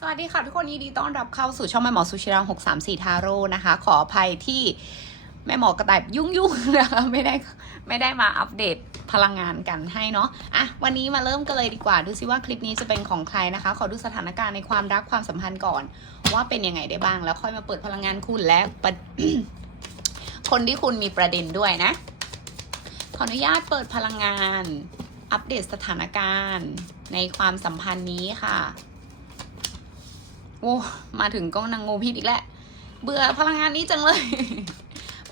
สวัสดีค่ะทุกคนยินดีต้อนรับเข้าสู่ช่องแม่หมอสุชิราหกสามสี่ทาโร่นะคะ ขออภัยที่แม่หมอกระต่ายยุ่งๆนะคะไม่ได้ไม่ได้มาอัปเดตพลังงานกันให้เนาะอะวันนี้มาเริ่มกันเลยดีกว่า ดูซิว่าคลิปนี้จะเป็นของใครนะคะ ขอดูสถานการณ์ในความรักความสัมพันธ์ก่อน ว่าเป็นยังไงได้บ้าง แล้วค่อยมาเปิดพลังงานคุณและคนที่คุณมีประเด็นด้วยนะ ขออนุญาตเปิดพลังงาน อัปเดตสถานการณ์ในความสัมพันธ์นี้ค่ะ อ้มาถึงก็นางงูพิษอีกแหล้วเบื่อพลังงานนี้จังเลย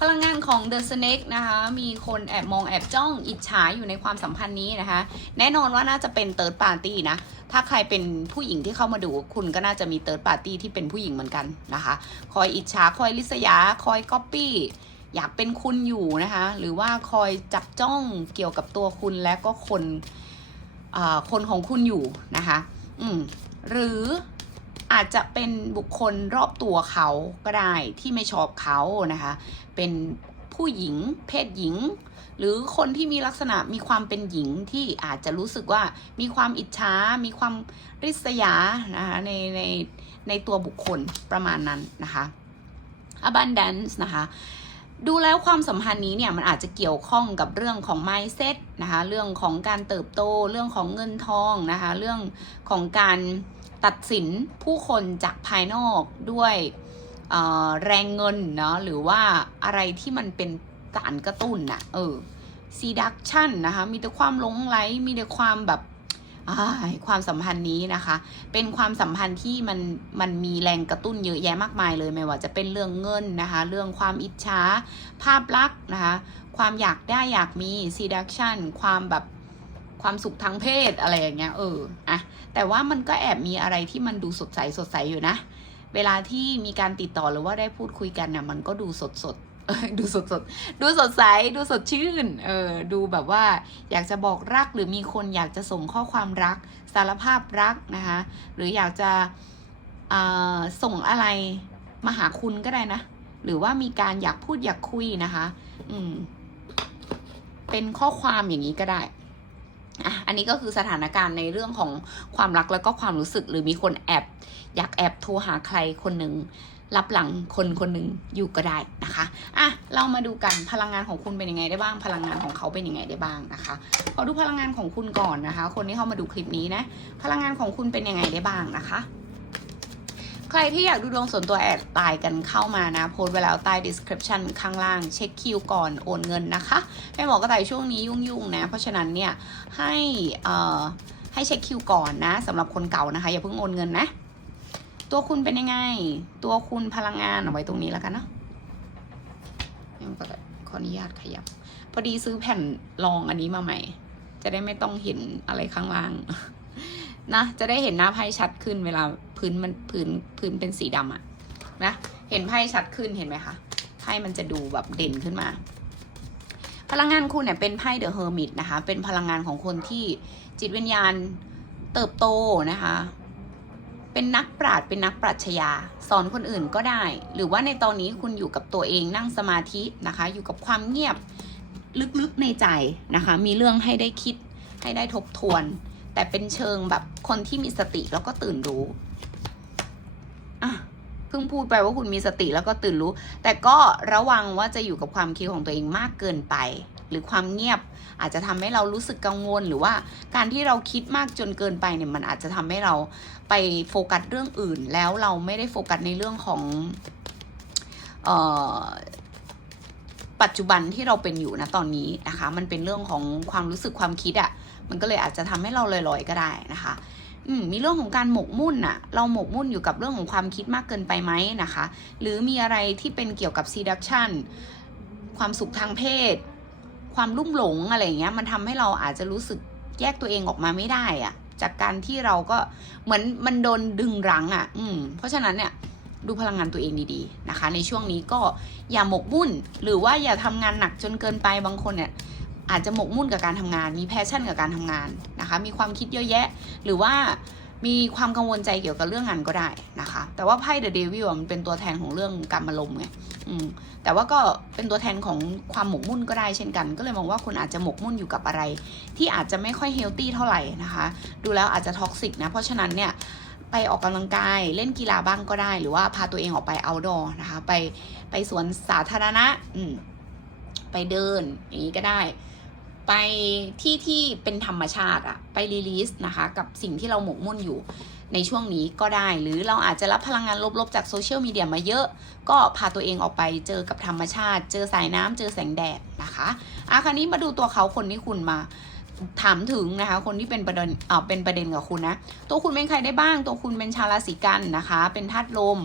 พลังงานของ The Snake นะคะ มีคนแอบมองแอบจ้องอิจฉาอยู่ในความสัมพันธ์นี้นะคะ แน่นอนว่าน่าจะเป็น Third Party นะ ถ้าใครเป็นผู้หญิงที่เข้ามาดู คุณก็น่าจะมี Third Party ที่เป็นผู้หญิงเหมือนกันนะคะ คอยอิจฉา คอยลิษยา คอยก๊อปปี้อยากเป็นคุณอยู่นะคะ หรือว่าคอยจับจ้องเกี่ยวกับตัวคุณและก็คนคนของคุณอยู่นะคะ อืม หรือ อาจจะเป็นบุคคลรอบตัวเขาก็ได้ที่ไม่ชอบเขานะคะ เป็นผู้หญิงเพศหญิง หรือคนที่มีลักษณะมีความเป็นหญิงที่อาจจะรู้สึกว่ามีความอิจฉา มีความริษยานะคะในในในตัวบุคคลประมาณนั้นนะคะ abundance นะคะ ดูแล้วความสัมพันธ์นี้เนี่ยมันอาจจะเกี่ยวข้องกับเรื่องของ mindset นะคะ เรื่องของการเติบโต เรื่องของเงินทองนะคะ เรื่องของการ ตัดสินผู้คนจากภายนอกด้วยแรงเงินเนาะหรือว่าอะไรที่มันเป็นสารกระตุ้นนะเออ seduction นะคะ มีแต่ความหลงไหลมีแต่ความแบบความสัมพันธ์นี้นะคะ เป็นความสัมพันธ์ที่มันมันมีแรงกระตุ้นเยอะแยะมากมายเลยไม่ว่าจะเป็นเรื่องเงินนะคะ เรื่องความอิจฉาภาพลักษณ์นะคะ ความอยากได้อยากมี seduction ความแบบ ความสุขทางเพศอะไรอย่างเงี้ยเอออะแต่ว่ามันก็แอบมีอะไรที่มันดูสดใสสดใสอยู่นะ เวลาที่มีการติดต่อหรือว่าได้พูดคุยกันเนี่ยมันก็ดูสดสดดูสดสดดูสดใส ดูสดชื่น เออ ดูแบบว่า อยากจะบอกรักหรือมีคนอยากจะส่งข้อความรัก สารภาพรักนะคะ หรืออยากจะส่งอะไรมาหาคุณก็ได้นะ หรือว่ามีการอยากพูดอยากคุยนะคะ อืม เป็นข้อความอย่างนี้ก็ได้ อะอันนี้ก็คือสถานการณ์ในเรื่องของความรักแล้วก็ความรู้สึกหรือมีคนแอบอยากแอบโทรหาใครคนหนึ่งรับหลังคนคนหนึ่งอยู่ก็ได้นะคะอะเรามาดูกันพลังงานของคุณเป็นยังไงได้บ้าง พลังงานของเขาเป็นยังไงได้บ้างนะคะขอดูพลังงานของคุณก่อนนะคะ คนที่เข้ามาดูคลิปนี้นะ พลังงานของคุณเป็นยังไงได้บ้างนะคะ ใครที่อยากดูดวงส่วนตัวแอดไลน์กันเข้ามานะ โพสไว้แล้วใต้ description ข้างล่าง เช็คคิวก่อนโอนเงินนะคะแม่หมอกระต่ายช่วงนี้ยุ่งๆนะ เพราะฉะนั้นเนี่ยให้เอ่อให้เช็คคิวก่อนนะสำหรับคนเก่านะคะ อย่าเพิ่งโอนเงินนะ ตัวคุณเป็นยังไง ตัวคุณพลังงานเอาไว้ตรงนี้แล้วกันเนาะแม่หมอกระต่ายขออนุญาตขยับ พอดีซื้อแผ่นรองอันนี้มาใหม่ จะได้ไม่ต้องเห็นอะไรข้างล่างนะจะได้เห็นหน้าไพ่ชัดขึ้นเวลาพื้นมันพื้นพื้นเป็นสีดำอะนะเห็นไพ่ชัดขึ้นเห็นไหมคะไพ่มันจะดูแบบเด่นขึ้นมา พลังงานคุณเนี่ยเป็นไพ่เดอะเฮอร์มิตนะคะ เป็นพลังงานของคนที่จิตวิญญาณเติบโตนะคะ เป็นนักปราชญ์เป็นนักปรัชญาสอนคนอื่นก็ได้ หรือว่าในตอนนี้คุณอยู่กับตัวเองนั่งสมาธินะคะ อยู่กับความเงียบลึกๆในใจนะคะ มีเรื่องให้ได้คิดให้ได้ทบทวน แต่เป็นเชิงแบบคนที่มีสติแล้วก็ตื่นรู้ อะเพิ่งพูดไปว่าคุณมีสติแล้วก็ตื่นรู้ แต่ก็ระวังว่าจะอยู่กับความคิดของตัวเองมากเกินไป หรือความเงียบอาจจะทำให้เรารู้สึกกังวล หรือว่าการที่เราคิดมากจนเกินไปเนี่ยมันอาจจะทำให้เราไปโฟกัสเรื่องอื่น แล้วเราไม่ได้โฟกัสในเรื่องของปัจจุบันที่เราเป็นอยู่นะตอนนี้นะคะ มันเป็นเรื่องของความรู้สึกความคิดอะมันก็เลยอาจจะทำให้เราลอยๆก็ได้นะคะ มมีเรื่องของการหมกมุ่นอะเราหมกมุ่นอยู่กับเรื่องของความคิดมากเกินไปไหมนะคะ หรือมีอะไรที่เป็นเกี่ยวกับ seduction ความสุขทางเพศ ความลุ่มหลงอะไรเงี้ย มันทำให้เราอาจจะรู้สึกแยกตัวเองออกมาไม่ได้อะจากการที่เราก็เหมือนมันโดนดึงรั้งอะอืม เพราะฉะนั้นเนี่ยดูพลังงานตัวเองดีๆนะคะ ในช่วงนี้ก็อย่าหมกมุ่น หรือว่าอย่าทำงานหนักจนเกินไปบางคนเนี่ยอาจจะหมกมุ่นกับการทำงาน มีแพชชั่นกับการทำงาน นะคะ มีความคิดเยอะแยะ หรือว่ามีความกังวลใจเกี่ยวกับเรื่องงานก็ได้นะคะ แต่ว่าไพ่เดอะเดวิลมันเป็นตัวแทนของเรื่องการมาลมณ์ไงอืมแต่ว่าก็เป็นตัวแทนของความหมกมุ่นก็ได้เช่นกัน ก็เลยมองว่าคุณอาจจะหมกมุ่นอยู่กับอะไร ที่อาจจะไม่ค่อยเฮลตี้เท่าไหร่นะคะ ดูแล้วอาจจะท็อกซิกนะ เพราะฉะนั้นเนี่ยไปออกกำลังกายเล่นกีฬาบ้างก็ได้ หรือว่าพาตัวเองออกไป outdoor นะคะ ไปไปสวนสาธารณะ อืมไปเดินอย่างนี้ก็ได้ ไปที่ที่เป็นธรรมชาติอะไปรีลีสนะคะ กับสิ่งที่เราหมกมุ่นอยู่ในช่วงนี้ก็ได้ หรือเราอาจจะรับพลังงานลบๆ จากโซเชียลมีเดียมาเยอะ ก็พาตัวเองออกไปเจอกับธรรมชาติ เจอสายน้ำเจอแสงแดดนะคะอะคราวนี้มาดูตัวเขาคนที่คุณมาถามถึงนะคะ คนที่เป็นประเด็นเอ่อเป็นประเด็นกับคุณนะ ตัวคุณเป็นใครได้บ้าง ตัวคุณเป็นชาวราศีกันนะคะ เป็นธาตุลม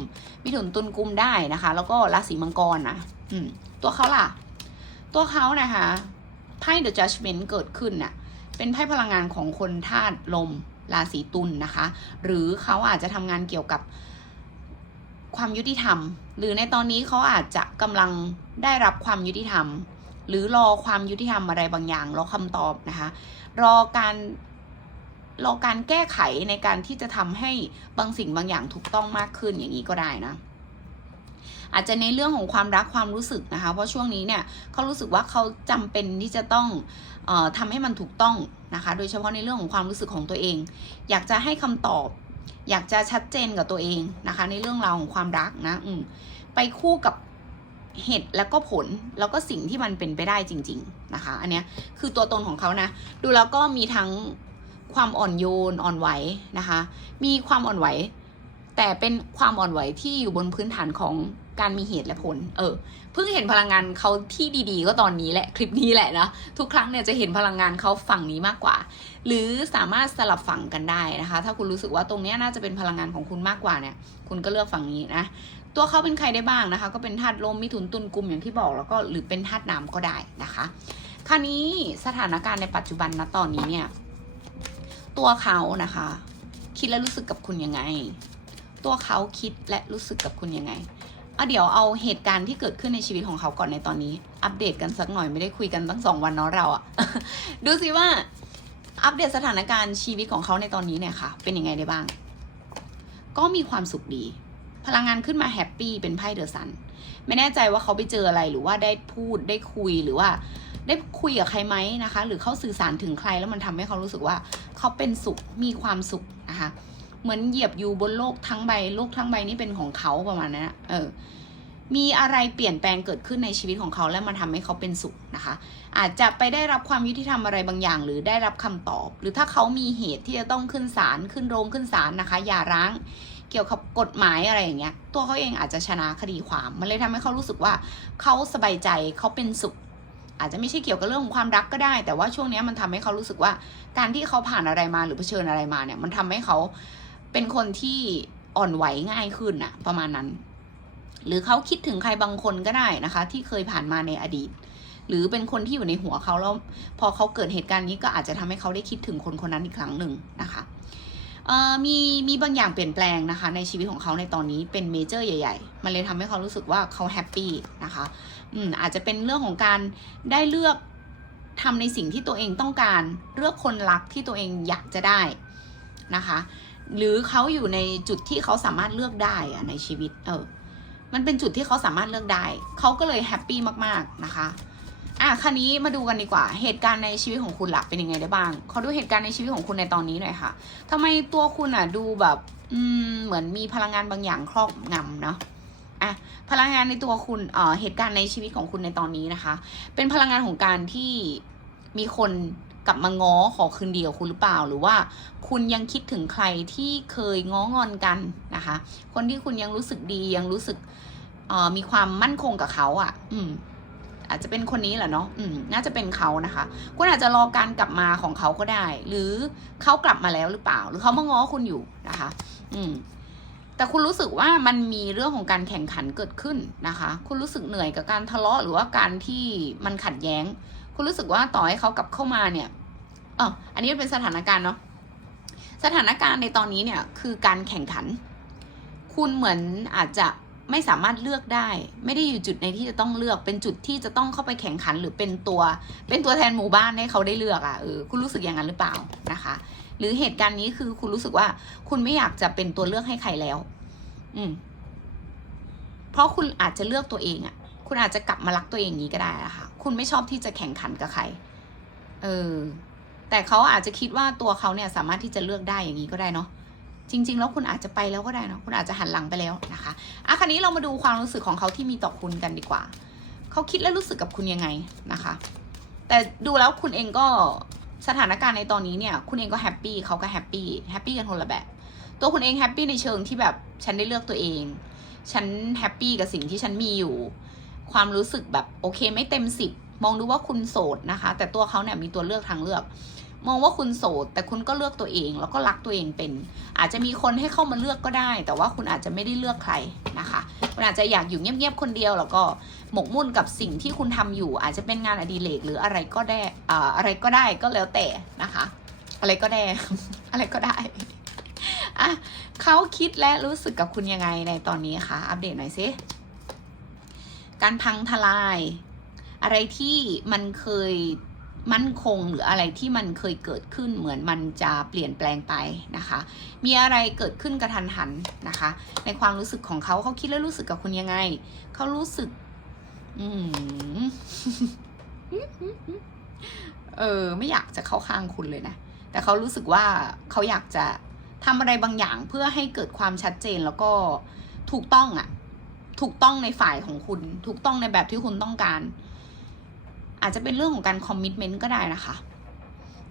มิถุนตุลกุมได้นะคะ แล้วก็ราศีมังกรนะอืมตัวเขาล่ะ ตัวเขานะคะ ไพ่ The Judgment เกิดขึ้นน่ะเป็นไพ่พลังงานของคนธาตุลมราศีตุลนนะคะ หรือเขาอาจจะทำงานเกี่ยวกับความยุติธรรม หรือในตอนนี้เขาอาจจะกำลังได้รับความยุติธรรม หรือรอความยุติธรรมอะไรบางอย่างรอคำตอบนะคะ รอการรอการแก้ไขในการที่จะทำให้บางสิ่งบางอย่างถูกต้องมากขึ้นอย่างนี้ก็ได้นะ อาจจะในเรื่องของความรักความรู้สึกนะคะ เพราะช่วงนี้เนี่ยเขารู้สึกว่าเขาจำเป็นที่จะต้องออทำให้มันถูกต้องนะคะ โดยเฉพาะในเรื่องของความรู้สึกของตัวเอง อยากจะให้คำตอบ อยากจะชัดเจนกับตัวเองนะคะ ในเรื่องราวของความรักนะอืมไปคู่กับเหตุแล้วก็ผลแล้วก็สิ่งที่มันเป็นไปได้จริง ๆนะคะ อันเนี้ยคือตัวตนของเขานะ ดูแล้วก็มีทั้งความอ่อนโยนอ่อนไหวนะคะ มีความอ่อนไหว แต่เป็นความอ่อนไหวที่อยู่บนพื้นฐานของ การมีเหตุและผล เออ เพิ่งเห็นพลังงานเขาที่ดีๆ ก็ตอนนี้แหละ คลิปนี้แหละนะ ทุกครั้งเนี่ยจะเห็นพลังงานเขาฝั่งนี้มากกว่า หรือสามารถสลับฝั่งกันได้นะคะ ถ้าคุณรู้สึกว่าตรงนี้น่าจะเป็นพลังงานของคุณมากกว่าเนี่ย คุณก็เลือกฝั่งนี้นะ ตัวเขาเป็นใครได้บ้างนะคะ ก็เป็นธาตุลมมิถุนตุลกุมอย่างที่บอกแล้วก็หรือเป็นธาตุน้ำก็ได้นะคะ คราวนี้สถานการณ์ในปัจจุบันนะตอนนี้เนี่ย ตัวเขานะคะ คิดและรู้สึกกับคุณยังไง ตัวเขาคิดและรู้สึกกับคุณยังไง อาเดี๋ยวเอาเหตุการณ์ที่เกิดขึ้นในชีวิตของเขาก่อนในตอนนี้ อัปเดตกันสักหน่อยไม่ได้คุยกันตั้งสองวันเนาะเราอะดูสิว่าอัปเดตสถานการณ์ชีวิตของเขาในตอนนี้เนี่ยค่ะ เป็นยังไงได้บ้าง ก็มีความสุขดี พลังงานขึ้นมาแฮปปี้เป็นไพ่เดอะซันไม่แน่ใจว่าเขาไปเจออะไรหรือว่าได้พูดได้คุยหรือว่า ได้คุยกับใครไหมนะคะ หรือเขาสื่อสารถึงใครแล้วมันทำให้เขารู้สึกว่า เขาเป็นสุขมีความสุขนะคะ เหมือนเหยียบอยู่บนโลกทั้งใบโลกทั้งใบนี่เป็นของเขาประมาณนั้นเออมีอะไรเปลี่ยนแปลงเกิดขึ้นในชีวิตของเขาแล้วมันทำให้เขาเป็นสุขนะคะ อาจจะไปได้รับความยุติธรรมอะไรบางอย่าง หรือได้รับคำตอบ หรือถ้าเขามีเหตุที่จะต้องขึ้นศาลขึ้นโรงขึ้นศาลนะคะ อย่าร้างเกี่ยวกับกฎหมายอะไรอย่างเงี้ย ตัวเขาเองอาจจะชนะคดีความ มันเลยทำให้เขารู้สึกว่าเขาสบายใจเขาเป็นสุข อาจจะไม่ใช่เกี่ยวกับเรื่องของความรักก็ได้ แต่ว่าช่วงนี้มันทำให้เขารู้สึกว่า การที่เขาผ่านอะไรมาหรือเผชิญอะไรมาเนี่ย มันทำให้เขา เป็นคนที่อ่อนไหวง่ายขึ้นอะประมาณนั้น หรือเขาคิดถึงใครบางคนก็ได้นะคะ ที่เคยผ่านมาในอดีต หรือเป็นคนที่อยู่ในหัวเขาแล้วพอเขาเกิดเหตุการณ์นี้ก็อาจจะทำให้เขาได้คิดถึงคนคนนั้นอีกครั้งหนึ่งนะคะมีมีบางอย่างเปลี่ยนแปลงนะคะ ในชีวิตของเขาในตอนนี้เป็นเมเจอร์ใหญ่ ๆ มันเลยทำให้เขารู้สึกว่าเขาแฮปปี้นะคะอืมอาจจะเป็นเรื่องของการได้เลือกทำในสิ่งที่ตัวเองต้องการ เลือกคนรักที่ตัวเองอยากจะได้นะคะ หรือเขาอยู่ในจุดที่เขาสามารถเลือกได้อะในชีวิต เออ มันเป็นจุดที่เขาสามารถเลือกได้ เขาก็เลยแฮปปี้มากๆนะคะอะคันนี้มาดูกันดีกว่า เหตุการณ์ในชีวิตของคุณหลักเป็นยังไงได้บ้างขอดูเหตุการณ์ในชีวิตของคุณในตอนนี้หน่อยค่ะทำไมตัวคุณอะดูแบบ อืม เหมือนมีพลังงานบางอย่างครอบงำเนาะอะพลังงานในตัวคุณเอ่อเหตุการณ์ในชีวิตของคุณในตอนนี้นะคะ เป็นพลังงานของการที่มีคน กลับมาง้อขอคืนดีกับคุณหรือเปล่า หรือว่าคุณยังคิดถึงใครที่เคยง้องอนกันนะคะ คนที่คุณยังรู้สึกดียังรู้สึกมีความมั่นคงกับเขาอะ อืม อาจจะเป็นคนนี้แหละเนาะอืม น่าจะเป็นเขานะคะ คุณอาจจะรอการกลับมาของเขาก็ได้ หรือเขากลับมาแล้วหรือเปล่า หรือเขามาง้อคุณอยู่นะคะ อืมแต่คุณรู้สึกว่ามันมีเรื่องของการแข่งขันเกิดขึ้นนะคะ คุณรู้สึกเหนื่อยกับการทะเลาะหรือว่าการที่มันขัดแย้ง คุณรู้สึกว่าต่อให้เขากลับเข้ามาเนี่ยอ๋ออันนี้เป็นสถานการณ์เนาะสถานการณ์ในตอนนี้เนี่ยคือการแข่งขัน คุณเหมือนอาจจะไม่สามารถเลือกได้ ไม่ได้อยู่จุดในที่จะต้องเลือกเป็นจุดที่จะต้องเข้าไปแข่งขันหรือเป็นตัว เป็นตัวแทนหมู่บ้านให้เขาได้เลือกอะ่ะเออคุณรู้สึกอย่างนั้นหรือเปล่านะคะ หรือเหตุการณ์นี้คือคุณรู้สึกว่าคุณไม่อยากจะเป็นตัวเลือกให้ใครแล้ว อืมเพราะคุณอาจจะเลือกตัวเองอะ่ะ คุณอาจจะกลับมารักตัวเองนี้ก็ได้อะค่ะ คุณไม่ชอบที่จะแข่งขันกับใคร เออ แต่เขาอาจจะคิดว่าตัวเขาเนี่ยสามารถที่จะเลือกได้อย่างนี้ก็ได้เนาะ จริง ๆ แล้วคุณอาจจะไปแล้วก็ได้เนอะคุณอาจจะหันหลังไปแล้วนะคะ อะคราวนี้เรามาดูความรู้สึกของเขาที่มีต่อคุณกันดีกว่า เขาคิดและรู้สึกกับคุณยังไงนะคะ แต่ดูแล้วคุณเองก็สถานการณ์ในตอนนี้เนี่ย คุณเองก็แฮปปี้เขาก็แฮปปี้ แฮปปี้กันคนละแบบ ตัวคุณเองแฮปปี้ในเชิงที่แบบฉันได้เลือกตัวเอง ฉันแฮปปี้กับสิ่งที่ฉันมีอยู่ ความรู้สึกแบบโอเคไม่เต็มสิบมองดูว่าคุณโสดนะคะ แต่ตัวเขาเนี่ยมีตัวเลือกทางเลือก มองว่าคุณโสด แต่คุณก็เลือกตัวเอง แล้วก็รักตัวเองเป็น อาจจะมีคนให้เข้ามาเลือกก็ได้ แต่ว่าคุณอาจจะไม่ได้เลือกใครนะคะคุณอาจจะอยากอยู่เงียบๆคนเดียวแล้วก็หมกมุ่นกับสิ่งที่คุณทำอยู่ อาจจะเป็นงานอดิเรกหรืออะไรก็ได้ออะไรก็ได้ก็แล้วแต่นะคะ อะไรก็ได้อะไรก็ได้อะเขาคิดและรู้สึกกับคุณยังไงในตอนนี้คะอัปเดตหน่อยสิ การพังทลาย อะไรที่มันเคยมั่นคงหรืออะไรที่มันเคยเกิดขึ้นเหมือนมันจะเปลี่ยนแปลงไปนะคะ มีอะไรเกิดขึ้นกระทันหันนะคะ ในความรู้สึกของเขาเขาคิดและรู้สึกกับคุณยังไง เขารู้สึก อืมเออ ไม่อยากจะเข้าข้างคุณเลยนะ แต่เขารู้สึกว่าเขาอยากจะทำอะไรบางอย่างเพื่อให้เกิดความชัดเจนแล้วก็ถูกต้องอะ่ะ ถูกต้องในฝ่ายของคุณ ถูกต้องในแบบที่คุณต้องการ อาจจะเป็นเรื่องของการคอมมิชเมนต์ก็ได้นะคะ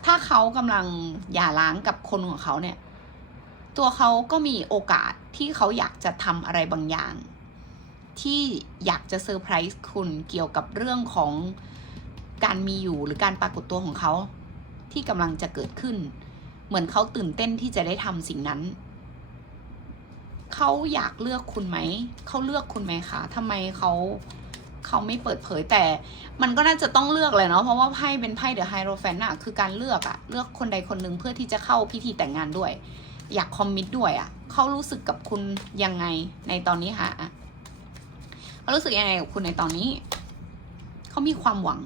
ถ้าเขากำลังหย่าร้างกับคนของเขาเนี่ย ตัวเขาก็มีโอกาสที่เขาอยากจะทำอะไรบางอย่าง ที่อยากจะเซอร์ไพรส์คุณเกี่ยวกับเรื่องของการมีอยู่หรือการปรากฏตัวของเขา ที่กำลังจะเกิดขึ้น เหมือนเขาตื่นเต้นที่จะได้ทำสิ่งนั้น เขาอยากเลือกคุณไหม เขาเลือกคุณไหมคะทำไมเขาเขาไม่เปิดเผยแต่ มันก็น่าจะต้องเลือกเลยเนาะเพราะว่าไพ่เป็นไพ่เดอะไฮโรแฟนอะคือการเลือกอะเลือกคนใดคนหนึ่งเพื่อที่จะเข้าพิธีแต่งงานด้วย อยากคอมมิตด้วยอะเขารู้สึกกับคุณยังไงในตอนนี้คะเขารู้สึกยังไงกับคุณในตอนนี้ เขามีความหวัง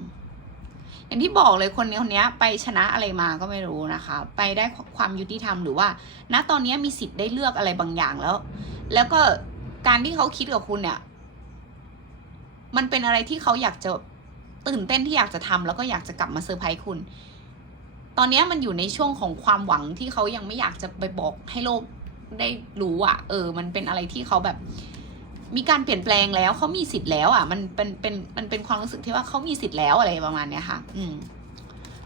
อย่างที่บอกเลยคนนี้คนนี้ไปชนะอะไรมาก็ไม่รู้นะคะ ไปได้ความยุติธรรมหรือว่า ณตอนนี้มีสิทธิ์ได้เลือกอะไรบางอย่างแล้ว แล้วก็การที่เขาคิดกับคุณเนี่ย มันเป็นอะไรที่เขาอยากจะตื่นเต้นที่อยากจะทำแล้วก็อยากจะกลับมาเซอร์ไพรส์คุณ ตอนนี้มันอยู่ในช่วงของความหวังที่เขายังไม่อยากจะไปบอกให้โลกได้รู้อะ่ะ เออ มันเป็นอะไรที่เขาแบบ มีการเปลี่ยนแปลงแล้วเขามีสิทธิ์แล้วอะ มันเป็นเป็นมันเป็นความรู้สึกที่ว่าเขามีสิทธิ์แล้วอะไรประมาณเนี้ยค่ะ อืม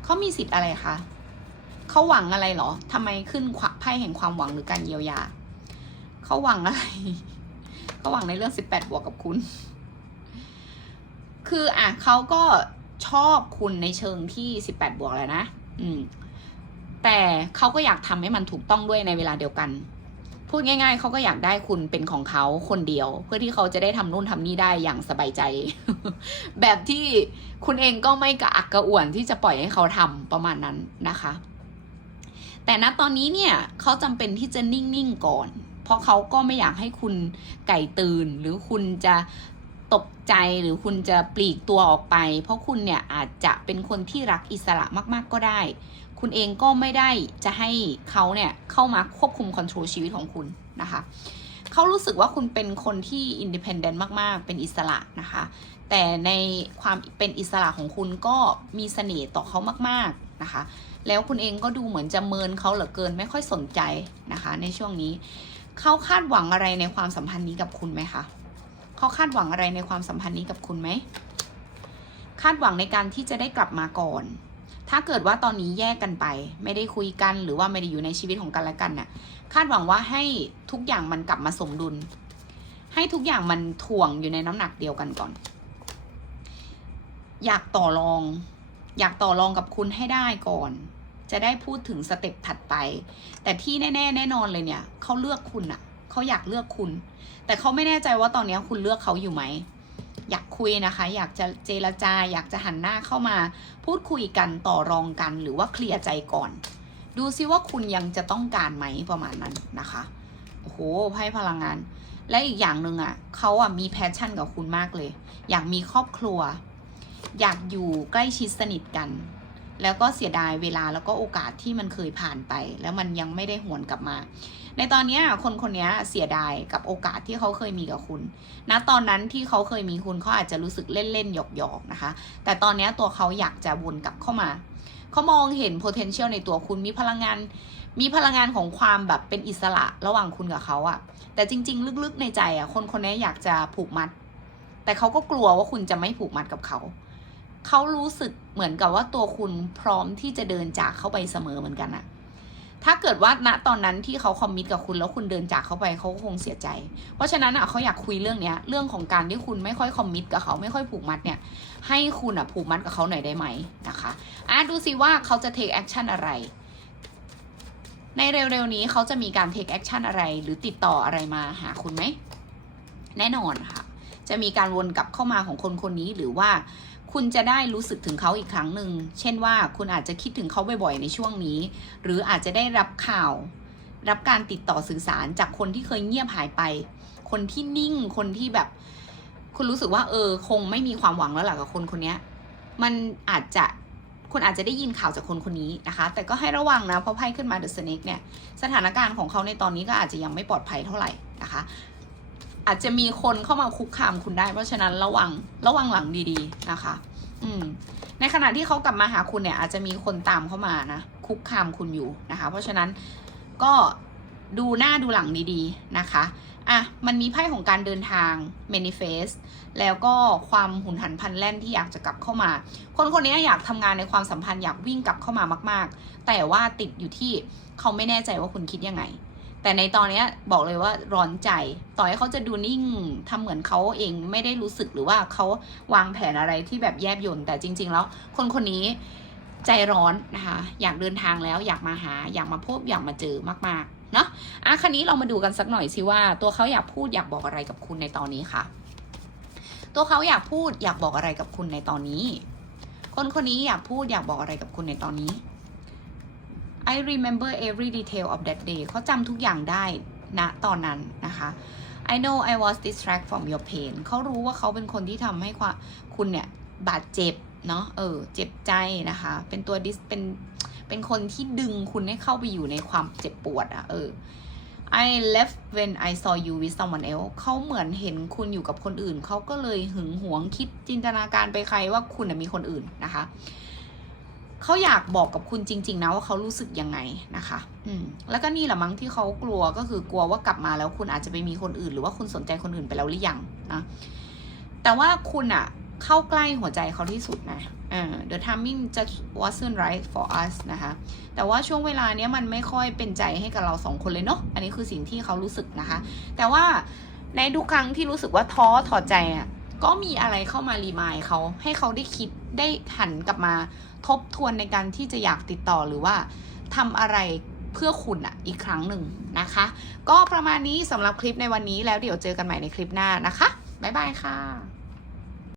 เขามีสิทธิ์อะไรคะเขาหวังอะไรเหรอทำไมขึ้นขวะไพ่แห่งความหวังหรือการเยียวยาเขาหวังอะไรเขาหวังในเรื่องสิบแปดบวกกับคุณ คืออะเขาก็ชอบคุณในเชิงที่สิบแปดบวกแล้วนะ อืม แต่เขาก็อยากทำให้มันถูกต้องด้วยในเวลาเดียวกัน พูดง่าย ๆ เขาก็อยากได้คุณเป็นของเขาคนเดียว เพื่อที่เขาจะได้ทำนู่นทำนี่ได้อย่างสบายใจ แบบที่คุณเองก็ไม่กระอักกระอ่วนที่จะปล่อยให้เขาทำประมาณนั้นนะคะ แต่ณตอนนี้เนี่ยเขาจำเป็นที่จะนิ่ง ๆ ก่อน เพราะเขาก็ไม่อยากให้คุณไก่ตื่น หรือคุณจะตกใจหรือคุณจะปลีกตัวออกไป เพราะคุณเนี่ยอาจจะเป็นคนที่รักอิสระมาก ๆ ก็ได้ คุณเองก็ไม่ได้จะให้เขาเนี่ยเข้ามาควบคุมคอนโทรลชีวิตของคุณนะคะเขารู้สึกว่าคุณเป็นคนที่อินดิเพนเดนต์มาก ๆ เป็นอิสระนะคะ แต่ในความเป็นอิสระของคุณก็มีเสน่ห์ต่อเขามาก ๆ นะคะ แล้วคุณเองก็ดูเหมือนจะเมินเขาเหลือเกินไม่ค่อยสนใจนะคะ ในช่วงนี้ เขาคาดหวังอะไรในความสัมพันธ์นี้กับคุณไหมคะเขาคาดหวังอะไรในความสัมพันธ์นี้กับคุณไหม คาดหวังในการที่จะได้กลับมาก่อน ถ้าเกิดว่าตอนนี้แยกกันไป ไม่ได้คุยกันหรือว่าไม่ได้อยู่ในชีวิตของกันและกันน่ะ คาดหวังว่าให้ทุกอย่างมันกลับมาสมดุล ให้ทุกอย่างมันถ่วงอยู่ในน้ำหนักเดียวกันก่อน อยากต่อรอง อยากต่อรองกับคุณให้ได้ก่อน จะได้พูดถึงสเต็ปถัดไป แต่ที่แน่ ๆ แน่นอนเลยเนี่ยเขาเลือกคุณอะเขาอยากเลือกคุณ แต่เขาไม่แน่ใจว่าตอนนี้คุณเลือกเขาอยู่ไหม อยากคุยนะคะ อยากจะเจรจา อยากจะหันหน้าเข้ามา พูดคุยกันต่อรองกันหรือว่าเคลียร์ใจก่อน ดูซิว่าคุณยังจะต้องการไหมประมาณนั้นนะคะโอ้โหไพ่พลังงาน และอีกอย่างหนึ่งอะเขาอะมีแพชชั่นกับคุณมากเลย อยากมีครอบครัว อยากอยู่ใกล้ชิดสนิทกัน แล้วก็เสียดายเวลาแล้วก็โอกาสที่มันเคยผ่านไป แล้วมันยังไม่ได้หวนกลับมา ในตอนนี้คนคนนี้เสียดายกับโอกาสที่เขาเคยมีกับคุณณตอนนั้นที่เขาเคยมีคุณเขาอาจจะรู้สึกเล่นๆหยอกๆนะคะ แต่ตอนนี้ตัวเขาอยากจะวนกลับเข้ามาเขามองเห็น potential ในตัวคุณมีพลังงานมีพลังงานของความแบบเป็นอิสระระหว่างคุณกับเขาอะแต่จริง ๆ ลึกๆในใจอะคนคนนี้อยากจะผูกมัด แต่เขาก็กลัวว่าคุณจะไม่ผูกมัดกับเขา เขารู้สึกเหมือนกับว่าตัวคุณพร้อมที่จะเดินจากเขาไปเสมอเหมือนกันอะถ้าเกิดว่าณตอนนั้นที่เขาคอมมิตกับคุณแล้วคุณเดินจากเขาไปเขาก็คงเสียใจ เพราะฉะนั้นอะเขาอยากคุยเรื่องเนี้ยเรื่องของการที่คุณไม่ค่อยคอมมิตกับเขาไม่ค่อยผูกมัดเนี่ย ให้คุณอะผูกมัดกับเขาหน่อยได้ไหมนะคะอะดูสิว่าเขาจะ take action อะไร ในเร็วๆนี้เขาจะมีการ take action อะไร หรือติดต่ออะไรมาหาคุณไหมแน่นอนค่ะ จะมีการวนกลับเข้ามาของคนคนนี้หรือว่า คุณจะได้รู้สึกถึงเขาอีกครั้งหนึ่ง เช่นว่าคุณอาจจะคิดถึงเขาบ่อยๆในช่วงนี้ หรืออาจจะได้รับข่าว รับการติดต่อสื่อสารจากคนที่เคยเงียบหายไป คนที่นิ่ง คนที่แบบ คุณรู้สึกว่า เออ คงไม่มีความหวังแล้วหล่ะกับคนคนนี้มันอาจจะคุณอาจจะได้ยินข่าวจากคนคนนี้นะคะ แต่ก็ให้ระวังนะ เพราะไพ่ขึ้นมาเดอะสเนกเนี่ย สถานการณ์ของเขาในตอนนี้ก็อาจจะยังไม่ปลอดภัยเท่าไหร่นะคะ อาจจะมีคนเข้ามาคุกคามคุณได้ เพราะฉะนั้นระวังระวังหลังดีๆนะคะ อืมในขณะที่เขากลับมาหาคุณเนี่ย อาจจะมีคนตามเข้ามานะคุกคามคุณอยู่นะคะ เพราะฉะนั้นก็ดูหน้าดูหลังดีๆนะคะอะมันมีไพ่ของการเดินทาง manifest แล้วก็ความหุนหันพลันแล่นที่อยากจะกลับเข้ามา คนคนนี้อยากทำงานในความสัมพันธ์อยากวิ่งกลับเข้ามามาก ๆ แต่ว่าติดอยู่ที่เขาไม่แน่ใจว่าคุณคิดยังไง แต่ในตอนนี้บอกเลยว่าร้อนใจ ต่อให้เขาจะดูนิ่งทำเหมือนเขาเองไม่ได้รู้สึกหรือว่าเขาวางแผนอะไรที่แบบแยบยนแต่จริง ๆ แล้ว คนคนนี้ใจร้อนนะคะ อยากเดินทางแล้วอยากมาหา อยากมาพบอยากมาเจอมากๆเนาะอะคันนี้เรามาดูกันสักหน่อยสิว่า ตัวเขาอยากพูดอยากบอกอะไรกับคุณในตอนนี้ค่ะ ตัวเขาอยากพูดอยากบอกอะไรกับคุณในตอนนี้ คนคนนี้อยากพูดอยากบอกอะไรกับคุณในตอนนี้ I remember every detail of that day เขาจำทุกอย่างได้ณตอนนั้นนะคะ I know I was distracted from your pain เขารู้ว่าเขาเป็นคนที่ทำให้คุณเนี่ยบาดเจ็บเนาะเออเจ็บใจนะคะ เป็นตัวดิสเป็นเป็นคนที่ดึงคุณให้เข้าไปอยู่ในความเจ็บปวดอะเออ I left when I saw you with someone else เขาเหมือนเห็นคุณอยู่กับคนอื่น เขาก็เลยหึงหวงคิดจินตนาการไปใครว่าคุณมีคนอื่นนะคะ เขาอยากบอกกับคุณจริง ๆ นะว่าเขารู้สึกยังไงนะคะ อืม แล้วก็นี่แหละมั้งที่เขากลัวก็คือกลัวว่ากลับมาแล้วคุณอาจจะไปมีคนอื่น หรือว่าคุณสนใจคนอื่นไปแล้วหรือยังนะ แต่ว่าคุณอะเข้าใกล้หัวใจเขาที่สุดนะเออ the timing just wasn't right for us นะคะ แต่ว่าช่วงเวลาเนี้ยมันไม่ค่อยเป็นใจให้กับเราสองคนเลยเนาะ อันนี้คือสิ่งที่เขารู้สึกนะคะ แต่ว่าในทุกครั้งที่รู้สึกว่าท้อถอดใจอะก็มีอะไรเข้ามารีมายเขาให้เขาได้คิดได้หันกลับมา ทบทวนในการที่จะอยากติดต่อหรือว่าทำอะไรเพื่อคุณอะอีกครั้งหนึ่งนะคะ ก็ประมาณนี้สำหรับคลิปในวันนี้แล้วเดี๋ยวเจอกันใหม่ในคลิปหน้านะคะ บ๊ายบายค่ะ